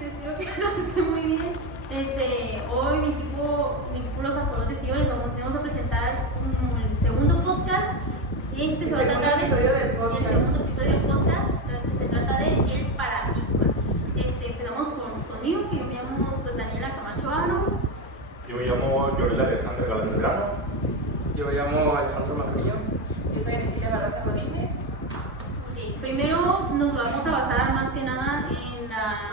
Espero que todo esté muy bien. Hoy mi equipo Los Ajolotes y yo les vamos a presentar el segundo podcast. Se va a tratar el segundo episodio del podcast, que se trata de el paradigma. Empezamos conmigo, que yo me llamo Daniela Camacho Aro. Yo me llamo Yorel Alexander Galán Medrano. Yo me llamo Alejandro Magrillo. Yo soy Cecilia Barraza Godínez. Primero nos vamos a basar más que nada en la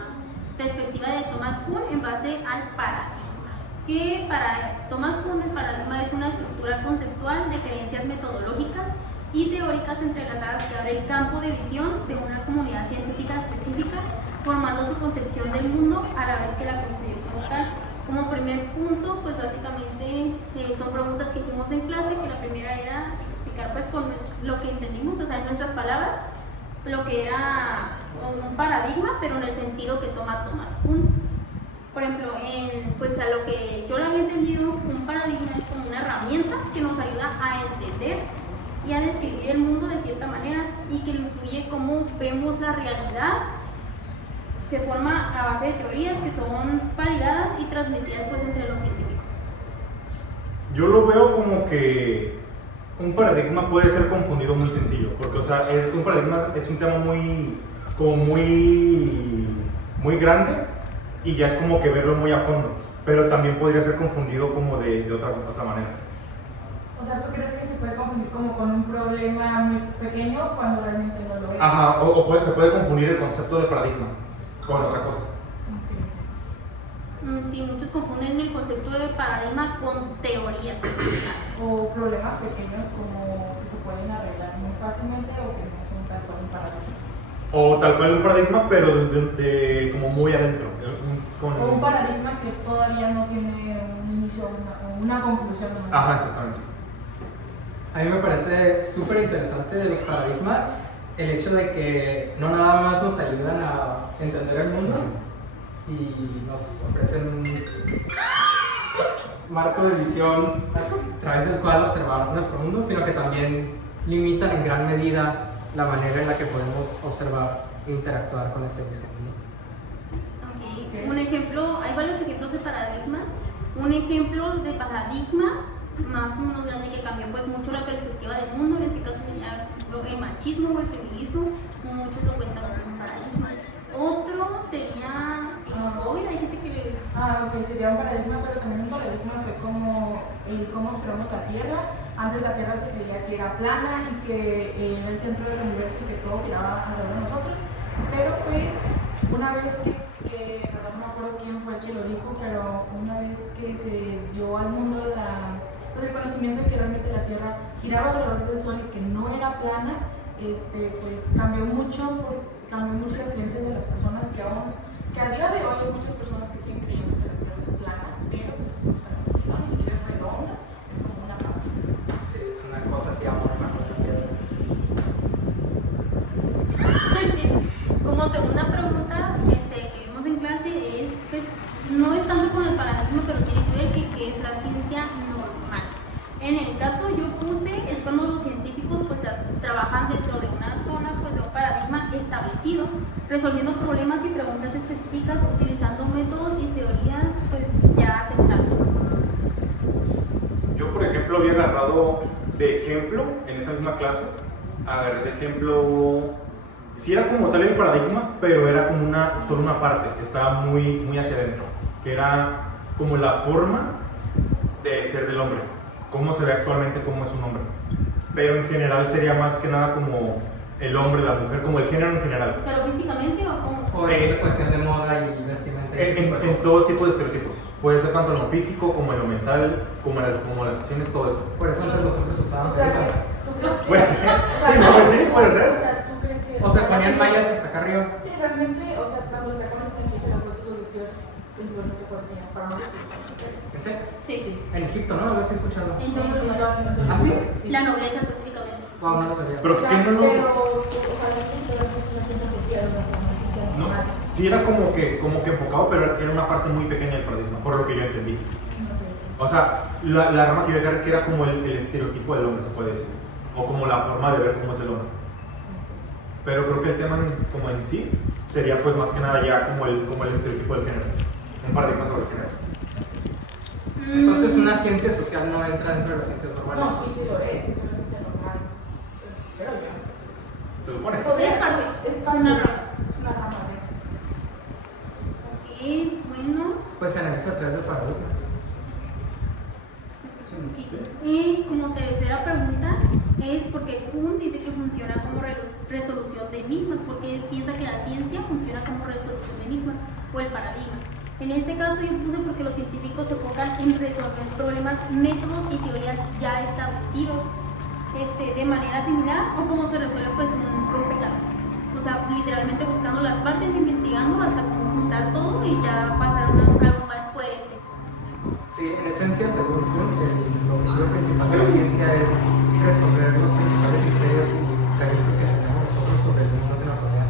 perspectiva de Thomas Kuhn en base al paradigma. Que para Thomas Kuhn el paradigma es una estructura conceptual de creencias metodológicas y teóricas entrelazadas que abre el campo de visión de una comunidad científica específica, formando su concepción del mundo a la vez que la construye como tal. Como primer punto, pues básicamente son preguntas que hicimos en clase, que la primera era explicar pues con lo que entendimos, o sea, en nuestras palabras, lo que era un paradigma, pero en el sentido que toma Thomas Kuhn. Por ejemplo, pues a lo que yo lo había entendido, un paradigma es como una herramienta que nos ayuda a entender y a describir el mundo de cierta manera y que influye cómo vemos la realidad. Se forma a base de teorías que son validadas y transmitidas pues entre los científicos. Yo lo veo como que un paradigma puede ser confundido muy sencillo, porque o sea, un paradigma es un tema muy grande y ya es como que verlo muy a fondo, pero también podría ser confundido como de otra manera. O sea, ¿tú crees que se puede confundir como con un problema muy pequeño cuando realmente no lo es? Ajá, se puede confundir el concepto de paradigma con otra cosa. Sí, muchos confunden el concepto de paradigma con teorías. O problemas pequeños como que se pueden arreglar muy fácilmente o que no son tal cual un paradigma. O tal cual un paradigma, pero de como muy adentro. O un paradigma que todavía no tiene un inicio o una conclusión. Ajá, exactamente. A mí me parece súper interesante de los paradigmas el hecho de que no nada más nos ayudan a entender el mundo y nos ofrecen un marco de visión a través del cual observar nuestro mundo, sino que también limitan en gran medida la manera en la que podemos observar e interactuar con ese mismo mundo. Okay. Un ejemplo, hay varios ejemplos de paradigma. Un ejemplo de paradigma más o menos grande que cambió pues mucho la perspectiva del mundo, en este caso sería el machismo o el feminismo, muchos lo cuentan como un paradigma. Otro sería el COVID, hay gente que le... Ok, sería un paradigma, pero también un paradigma fue como cómo observamos la Tierra. Antes la Tierra se creía que era plana y que era el centro del universo y que todo giraba alrededor de nosotros, pero pues una vez que no me acuerdo quién fue el que lo dijo, pero una vez que se dio al mundo el conocimiento de que realmente la Tierra giraba alrededor del Sol y que no era plana, pues cambió mucho las creencias de las personas que a día de hoy hay muchas personas que siguen creyendo que la Tierra es plana, pero pues sabemos que no, ni siquiera es redonda, es como una pala. Sí, es una cosa así amorfa con la piedra. Como segunda pregunta que vimos en clase es, pues, no es tanto con el paradigma, pero tiene que ver que es la ciencia normal. En el caso yo puse, es cuando los científicos pues trabajan dentro de una zona, pues de un paradigma establecido, resolviendo problemas y preguntas específicas, utilizando métodos y teorías pues ya aceptables. Yo, por ejemplo, había agarrado de ejemplo, en esa misma clase, agarré de ejemplo, sí era como tal el paradigma, pero era como solo una parte, estaba muy hacia adentro, que era como la forma de ser del hombre, cómo se ve actualmente, cómo es un hombre. Pero en general sería más que nada como el hombre, la mujer, como el género en general. ¿Pero físicamente o cómo? O en cuestión de moda y vestimenta. En todo tipo de estereotipos. Puede ser tanto en lo físico, como en lo mental, como las acciones, todo eso. Por eso antes los hombres usaban O sea, peluca. ¿tú crees que...? Puede ser. Sí, no, pues sí, puede ser. O sea, ¿tú crees que...? O sea, ponían mallas hasta acá arriba. Sí, realmente, o sea, cuando los tacones en Egipto, los vestidos principalmente fueron diseñados para hombres y para mujeres. ¿En serio? Sí. En Egipto, ¿no? Lo habías escuchado. En todo el mundo. ¿Ah, sí? La nobleza específicamente. Wow, no lo sabía. Pero ¿qué no lo...? Pero, o sea, la ciencia es una ciencia social, una ciencia No, normal. sí era como que enfocado, pero era una parte muy pequeña del paradigma, por lo que yo entendí. O sea, la rama que yo agarré que era como el estereotipo del hombre, se puede decir. O como la forma de ver cómo es el hombre. Pero creo que el tema como en sí sería pues más que nada ya como el estereotipo del género, un paradigma sobre el género. Entonces una ciencia social no entra dentro de las ciencias normales. No, sí lo es una ciencia normal. Pero ya. Se supone. Es parte. Es parte. Una rama. Es una rama de. Ok, bueno. Pues se analiza a través de paradigmas. Ok. Y como tercera pregunta es porque Kuhn dice que funciona como resolución de enigmas, porque él piensa que la ciencia funciona como resolución de enigmas o el paradigma. En este caso yo puse porque los científicos se enfocan en resolver problemas, métodos y teorías ya establecidos de manera similar o como se resuelve pues un rompecabezas. O sea, literalmente buscando las partes, investigando hasta como juntar todo y ya pasar a algo más coherente. Sí, en esencia, según Kuhn, el objetivo principal de la ciencia es resolver los principales misterios y preguntas que tenemos nosotros sobre el mundo que nos rodea.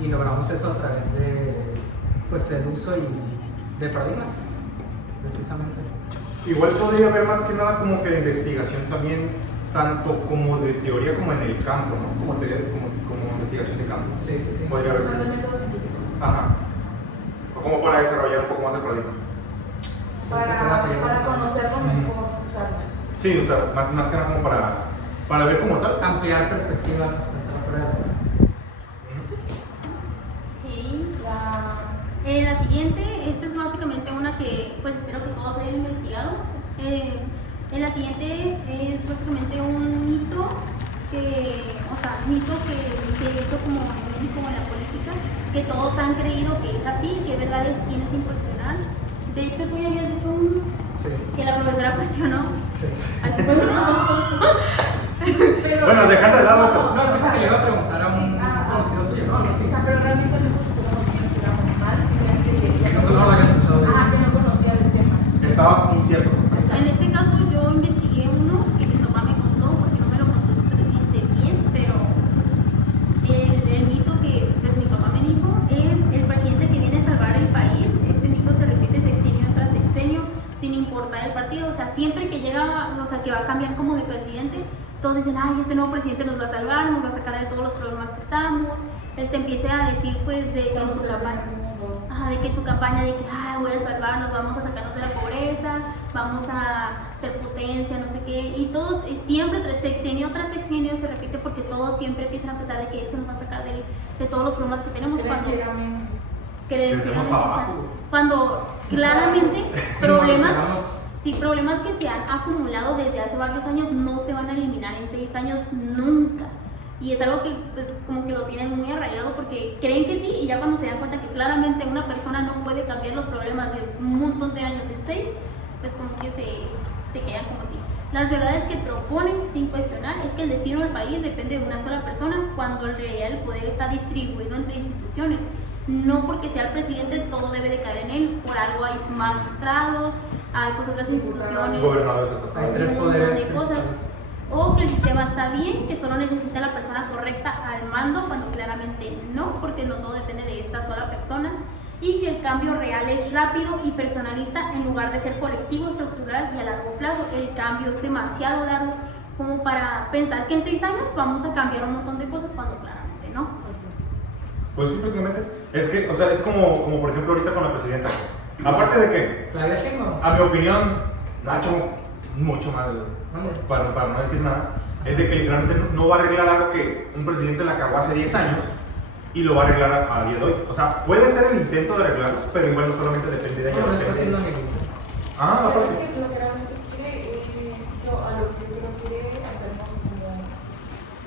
Y logramos eso a través de pues, el uso de paradigmas, precisamente. Igual podría haber más que nada como que la investigación también, tanto como de teoría como en el campo, ¿no? Como teoría, como investigación de campo. Sí, sí, sí. Podría haber Son sido. el método científico. Ajá. O como para desarrollar un poco más el paradigma. Para conocerlo mejor, usarlo. Sí, o sea, más que nada como para ver como tal. Ampliar perspectivas, hacia afuera. La siguiente, esta es básicamente una que pues espero que todos hayan investigado. En la siguiente es básicamente un mito que se hizo como en México en la política, que todos han creído que es así, que verdad tienes impresionar. De hecho, tú ya habías dicho Sí. que la profesora cuestionó. Sí. Pero, Bueno, dejando de lado eso. No, fíjate que le iba a preguntar a un conocido suyo, ¿no? O Sí. sea, pero realmente no es que estuviéramos bien, estuviéramos mal, simplemente que ya No lo había escuchado. que no conocía el tema. Estaba incierto. En este caso yo investigué uno que mi papá me contó, porque no me lo contó bien, pero pues, el mito que pues, mi papá me dijo es el presidente que viene a salvar el país. Este mito se repite sexenio tras sexenio sin importar el partido, o sea, siempre que llega, o sea, que va a cambiar como de presidente, todos dicen, ay, este nuevo presidente nos va a salvar, nos va a sacar de todos los problemas que estamos, empieza a decir pues de que en su campaña, de que voy a salvarnos, vamos a sacarnos de la pobreza, vamos a ser potencia, no sé qué, y todos siempre sexenio tras sexenio se repite porque todos siempre empiezan a pensar de que esto nos va a sacar de todos los problemas que tenemos cuando claramente problemas que se han acumulado desde hace varios años no se van a eliminar en 6 años nunca. Y es algo que pues como que lo tienen muy arraigado porque creen que sí y ya cuando se dan cuenta que claramente una persona no puede cambiar los problemas de un montón de años en 6, pues como que se quedan como así. Las verdades que proponen sin cuestionar es que el destino del país depende de una sola persona cuando en realidad el poder está distribuido entre instituciones. No porque sea el presidente todo debe de caer en él, por algo hay magistrados, hay pues otras instituciones, Gobernadores estatales. Hay 3 un montón poderes de cosas. principales. O que el sistema está bien, que solo necesita la persona correcta al mando, cuando claramente no, porque no todo depende de esta sola persona. Y que el cambio real es rápido y personalista en lugar de ser colectivo, estructural y a largo plazo. El cambio es demasiado largo como para pensar que en 6 años vamos a cambiar un montón de cosas cuando claramente no. Pues sí, prácticamente. Es que, o sea, es como por ejemplo ahorita con la presidenta. Aparte de que, Claudia Sheinbaum. a mi opinión, no ha hecho mucho más, Vale. para no decir nada, es de que literalmente no va a arreglar algo que un presidente la cagó hace 10 años y lo va a arreglar a día de hoy. O sea, puede ser el intento de arreglarlo, pero igual no solamente depende de ella. No, lo está depende- haciendo Miguel. Ah, Pero aparte. es que lo que realmente quiere, a lo que yo creo quiere hacernos como,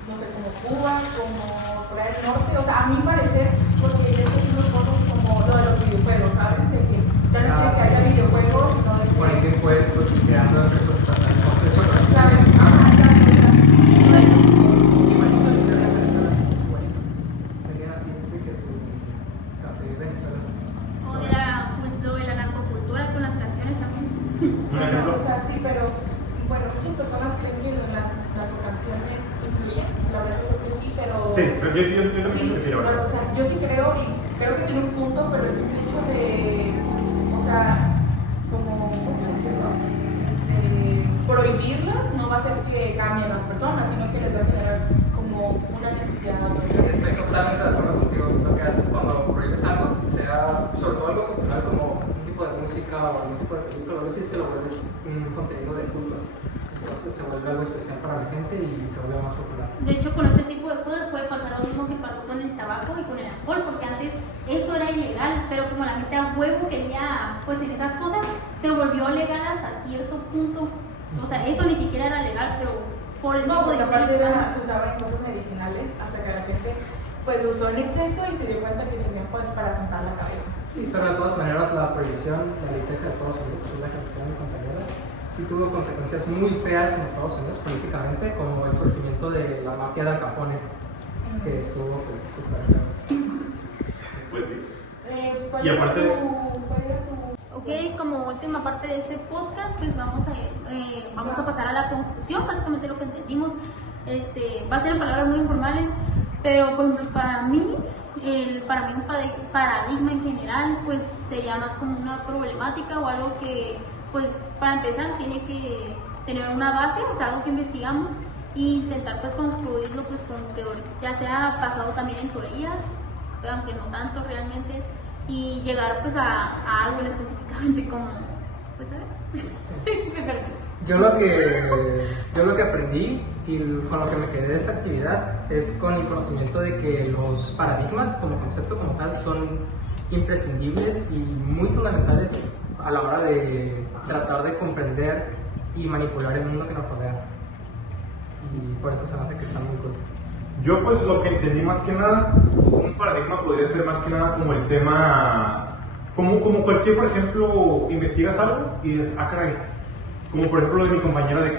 no sé, como Cuba, como Corea del Norte, o sea, a mi parecer, porque ya está haciendo cosas como lo de los videojuegos, ¿saben? De que ya no quiere que haya videojuegos, sino de que... Poniendo impuestos y creando empresas estatales, como se ha hecho con el ¿Saben? Estado. Exacto. Igualito le hicieron en Venezuela, igualito. Vendían así de que su café Venezuela. O de la narcocultura con las canciones también. Un ejemplo. O sea, sí, pero bueno, muchas personas creen que las narcocanciones influyen, la verdad yo creo que sí, pero... Sí, pero yo también siento que sí, la pero, verdad. o sea, yo sí creo y creo que tiene un punto, pero el simple hecho de, o sea, como, ¿cómo decirlo? Prohibirlas no va a hacer que cambien las personas, sino que les va a generar como una necesidad. Sí, estoy totalmente de acuerdo contigo. Lo que haces cuando sea, sobre todo algo cultural como un tipo de música o algún tipo de película, algo así, es que lo vuelves un contenido de culto. Entonces se vuelve algo especial para la gente y se vuelve más popular. De hecho, con este tipo de cosas puede pasar lo mismo que pasó con el tabaco y con el alcohol, porque antes eso era ilegal, pero como la gente a huevo quería, pues en esas cosas, se volvió legal hasta cierto punto. O sea, eso ni siquiera era legal, pero por el No, tipo de porque aparte personas. se usaba en cosas medicinales hasta que la gente pues lo usó en exceso y se dio cuenta que servían pues para cantar la cabeza. Sí, pero de todas maneras la prohibición, la ley seca de Estados Unidos, que es la que menciona mi compañera, sí tuvo consecuencias muy feas en Estados Unidos políticamente, como el surgimiento de la mafia de Al Capone, que estuvo pues súper feo. Pues sí. ¿Cuál Y era aparte- cuál era tu Ok, como última parte de este podcast, pues vamos a pasar a la conclusión. Básicamente lo que entendimos va a ser en palabras muy informales, pero por ejemplo, para mí un paradigma en general, pues sería más como una problemática o algo que, pues para empezar, tiene que tener una base, o sea, algo que investigamos e intentar pues concluirlo pues con teoría, ya sea basado también en teorías, aunque no tanto realmente, y llegar pues a algo en específicamente como, pues a ver, me perdí. Yo lo que aprendí y con lo que me quedé de esta actividad es con el conocimiento de que los paradigmas como concepto como tal son imprescindibles y muy fundamentales a la hora de tratar de comprender y manipular el mundo que nos rodea. Y por eso se me hace que está muy cool. Yo pues lo que entendí más que nada, un paradigma podría ser más que nada como el tema, como cualquier, por ejemplo, investigas algo y dices, ah caray, como por ejemplo lo de mi compañera de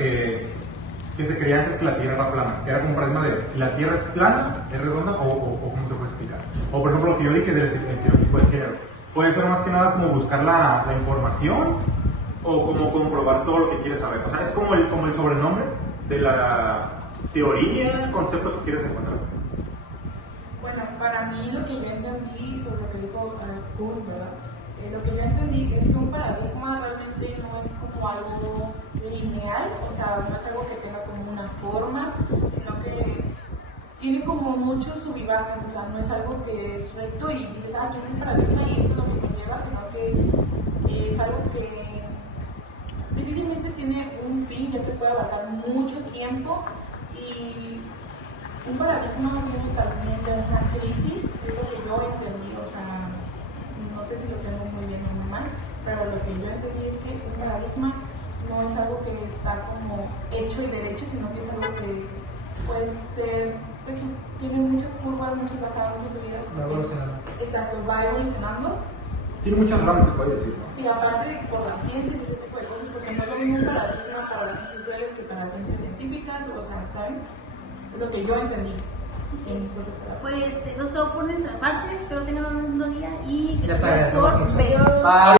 que se creía antes que la Tierra era plana, que era como un paradigma de la Tierra es plana, es redonda o cómo se puede explicar. O por ejemplo lo que yo dije del estereotipo de género, puede ser más que nada como buscar la información o como comprobar todo lo que quieres saber. O sea, es como el sobrenombre de la teoría, concepto que quieres encontrar. Bueno, para mí lo que yo entendí sobre lo que dijo Kuhn, ¿verdad? Lo que yo entendí es que un paradigma realmente no es como algo lineal, o sea, no es algo que tenga como una forma, sino que tiene como muchos sub y bajas, o sea, no es algo que es recto y dices, ah, aquí es un paradigma y esto es lo que conlleva, sino que es algo que difícilmente tiene un fin, ya que puede abarcar mucho tiempo. Y un paradigma viene también de una crisis, que es lo que yo entendí, o sea, no sé si lo tengo muy bien o muy mal, pero lo que yo entendí es que un paradigma no es algo que está como hecho y derecho, sino que es algo que puede ser, pues, tiene muchas curvas, muchas bajadas, muchas subidas. Va evolucionando. Exacto, va evolucionando. Tiene muchas ramas, se puede decir, ¿no? Sí, aparte por las ciencias y ese tipo de cosas, porque no es lo mismo un paradigma para las ciencias sociales que para las ciencias científicas, o sea, ¿saben? Es lo que yo entendí. Pues eso es todo por nuestra parte, espero tengan un lindo día y Ya gracias sabes, por hacemos mucho. ver. Bye.